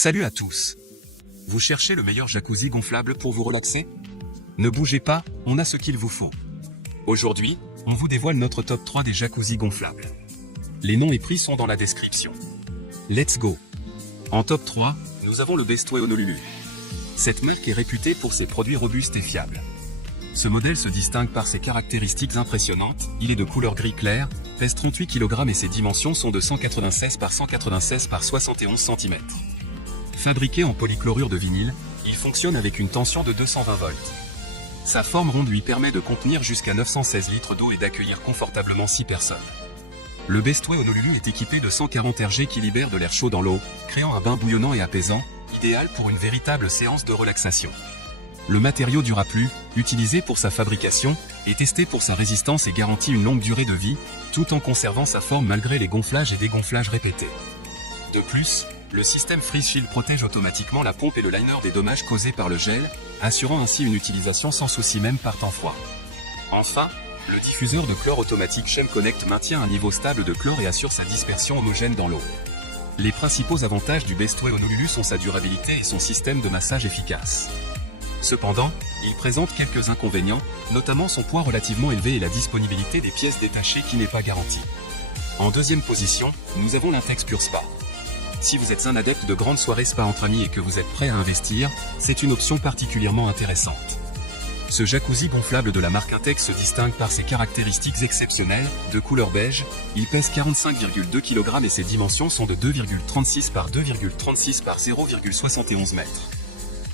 Salut à tous. Vous cherchez le meilleur jacuzzi gonflable pour vous relaxer? Ne bougez pas, on a ce qu'il vous faut. Aujourd'hui, on vous dévoile notre top 3 des jacuzzis gonflables. Les noms et prix sont dans la description. Let's go. En top 3, nous avons le Bestway Honolulu. Cette marque est réputée pour ses produits robustes et fiables. Ce modèle se distingue par ses caractéristiques impressionnantes, il est de couleur gris clair, pèse 38 kg et ses dimensions sont de 196 par 196 par 71 cm. Fabriqué en polychlorure de vinyle, il fonctionne avec une tension de 220 volts. Sa forme ronde lui permet de contenir jusqu'à 916 litres d'eau et d'accueillir confortablement 6 personnes. Le Bestway Honolulu est équipé de 140 RG qui libèrent de l'air chaud dans l'eau, créant un bain bouillonnant et apaisant, idéal pour une véritable séance de relaxation. Le matériau Duraplu, utilisé pour sa fabrication, est testé pour sa résistance et garantit une longue durée de vie, tout en conservant sa forme malgré les gonflages et dégonflages répétés. De plus, le système Freeze Shield protège automatiquement la pompe et le liner des dommages causés par le gel, assurant ainsi une utilisation sans souci même par temps froid. Enfin, le diffuseur de chlore automatique Chem Connect maintient un niveau stable de chlore et assure sa dispersion homogène dans l'eau. Les principaux avantages du Bestway Honolulu sont sa durabilité et son système de massage efficace. Cependant, il présente quelques inconvénients, notamment son poids relativement élevé et la disponibilité des pièces détachées qui n'est pas garantie. En deuxième position, nous avons l'Intex Pure Spa. Si vous êtes un adepte de grandes soirées spa entre amis et que vous êtes prêt à investir, c'est une option particulièrement intéressante. Ce jacuzzi gonflable de la marque Intex se distingue par ses caractéristiques exceptionnelles, de couleur beige, il pèse 45,2 kg et ses dimensions sont de 2,36 par 2,36 par 0,71 m.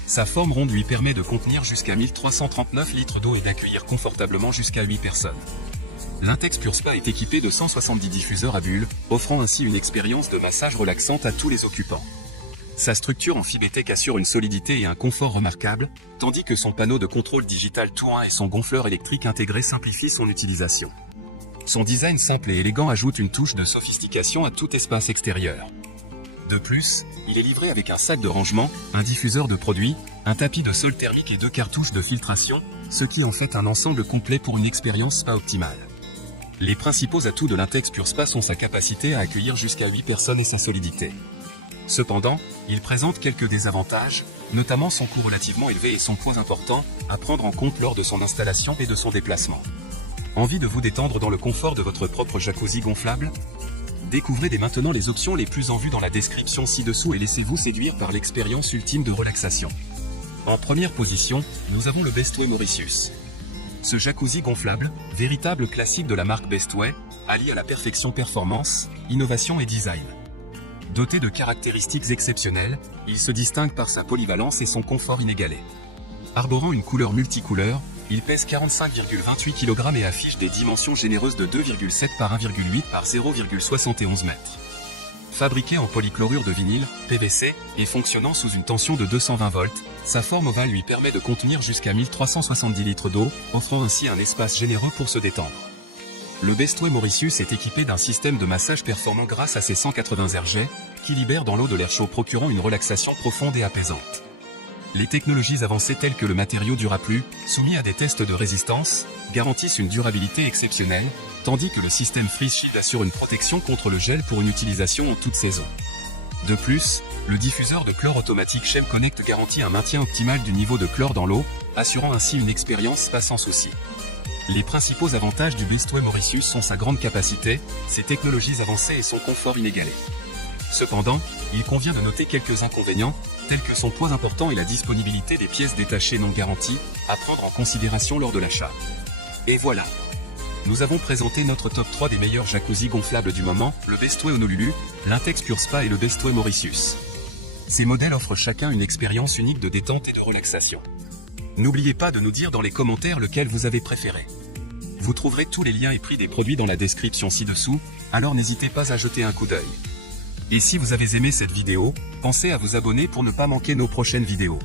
Sa forme ronde lui permet de contenir jusqu'à 1339 litres d'eau et d'accueillir confortablement jusqu'à 8 personnes. L'Intex Pure Spa est équipé de 170 diffuseurs à bulles, offrant ainsi une expérience de massage relaxante à tous les occupants. Sa structure en Fibetech assure une solidité et un confort remarquables, tandis que son panneau de contrôle digital Tout-1 et son gonfleur électrique intégré simplifient son utilisation. Son design simple et élégant ajoute une touche de sophistication à tout espace extérieur. De plus, il est livré avec un sac de rangement, un diffuseur de produits, un tapis de sol thermique et 2 cartouches de filtration, ce qui en fait un ensemble complet pour une expérience spa optimale. Les principaux atouts de l'Intex Pure Spa sont sa capacité à accueillir jusqu'à 8 personnes et sa solidité. Cependant, il présente quelques désavantages, notamment son coût relativement élevé et son poids important, à prendre en compte lors de son installation et de son déplacement. Envie de vous détendre dans le confort de votre propre jacuzzi gonflable? Découvrez dès maintenant les options les plus en vue dans la description ci-dessous et laissez-vous séduire par l'expérience ultime de relaxation. En première position, nous avons le Bestway Mauritius. Ce jacuzzi gonflable, véritable classique de la marque Bestway, allie à la perfection performance, innovation et design. Doté de caractéristiques exceptionnelles, il se distingue par sa polyvalence et son confort inégalé. Arborant une couleur multicouleur, il pèse 45,28 kg et affiche des dimensions généreuses de 2,7 par 1,8 par 0,71 m. Fabriqué en polychlorure de vinyle, PVC, et fonctionnant sous une tension de 220 volts, sa forme ovale lui permet de contenir jusqu'à 1370 litres d'eau, offrant ainsi un espace généreux pour se détendre. Le Bestway Mauritius est équipé d'un système de massage performant grâce à ses 180 RG, qui libèrent dans l'eau de l'air chaud procurant une relaxation profonde et apaisante. Les technologies avancées telles que le matériau Duraplu, soumis à des tests de résistance, garantissent une durabilité exceptionnelle, tandis que le système Freeze Shield assure une protection contre le gel pour une utilisation en toute saison. De plus, le diffuseur de chlore automatique Chem Connect garantit un maintien optimal du niveau de chlore dans l'eau, assurant ainsi une expérience spa sans souci. Les principaux avantages du Bestway Mauritius sont sa grande capacité, ses technologies avancées et son confort inégalé. Cependant, il convient de noter quelques inconvénients, tels que son poids important et la disponibilité des pièces détachées non garanties, à prendre en considération lors de l'achat. Et voilà. Nous avons présenté notre top 3 des meilleurs jacuzzis gonflables du moment, le Bestway Honolulu, l'Intex Pure Spa et le Bestway Mauritius. Ces modèles offrent chacun une expérience unique de détente et de relaxation. N'oubliez pas de nous dire dans les commentaires lequel vous avez préféré. Vous trouverez tous les liens et prix des produits dans la description ci-dessous, alors n'hésitez pas à jeter un coup d'œil. Et si vous avez aimé cette vidéo, pensez à vous abonner pour ne pas manquer nos prochaines vidéos.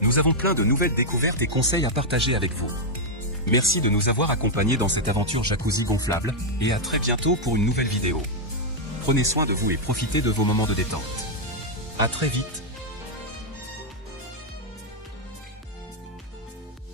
Nous avons plein de nouvelles découvertes et conseils à partager avec vous. Merci de nous avoir accompagnés dans cette aventure jacuzzi gonflable, et à très bientôt pour une nouvelle vidéo. Prenez soin de vous et profitez de vos moments de détente. À très vite.